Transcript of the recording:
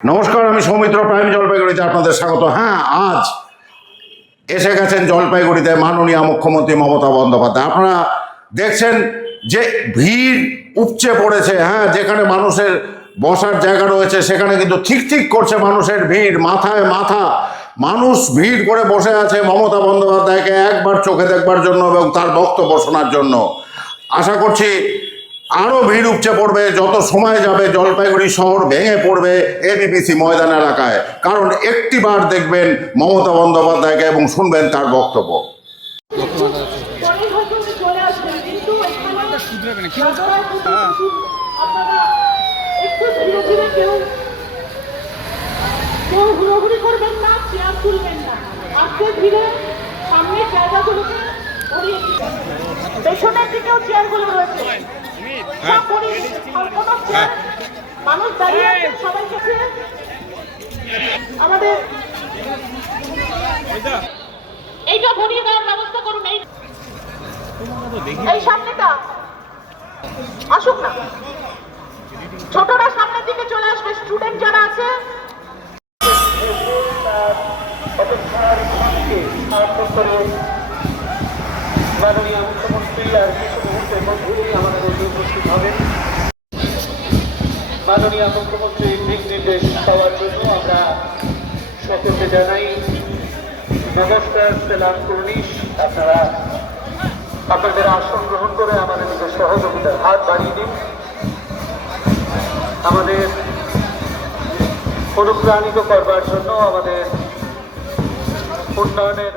নমস্কার, আমি সৌমিত্র, প্রাইম জলপাইগুড়িতে আপনাদের স্বাগত। হ্যাঁ আজ এসে গেছেন জলপাইগুড়িতে মাননীয় মুখ্যমন্ত্রী মমতা বন্দ্যোপাধ্যায়। আপনারা দেখছেন যে ভিড় উপচে পড়েছে হ্যাঁ যেখানে মানুষের বসার জায়গা রয়েছে, সেখানে কিন্তু ঠিক ঠিক করছে মানুষের ভিড়, মাথায় মাথা। মানুষ ভিড় করে বসে আছে মমতা বন্দ্যোপাধ্যায়কে একবার চোখে দেখবার জন্য এবং তার বক্তব্য শোনার জন্য। আশা করছি আরও ভিড় উপচে পড়বে যত সময় যাবে জলপাইগুড়ি শহর ভেঙে পড়বে এবিপিসি ময়দান এলাকায় কারণ একটিবার দেখবেন মমতা বন্দ্যোপাধ্যায়কে এবং শুনবেন তার বক্তব্য একটু একটু পেছনের দিকেও চেয়ারগুলো রয়েছে মানুষ দাঁড়িয়ে সবাই কাছে আমাদের এইটা। দেওয়ার ব্যবস্থা করুন এই এই সামনেটা। আসুক না। ছোটরা সামনের দিকে চলে আসবে স্টুডেন্ট যারা আছে। মাননীয় মুখ্যমন্ত্রী আর কিছু মুহূর্তের হবেন মাননীয় মুখ্যমন্ত্রী দিক নির্দেশ পাওয়ার জন্য আমরা সকলকে জানাই, নমস্কার, সেলাম আপনারা আপনাদের আসন গ্রহণ করে আমাদের দিকে সহযোগিতার হাত বাড়িয়ে দিন। আমাদের অনুপ্রাণিত করবার জন্য আমাদের উন্নয়নের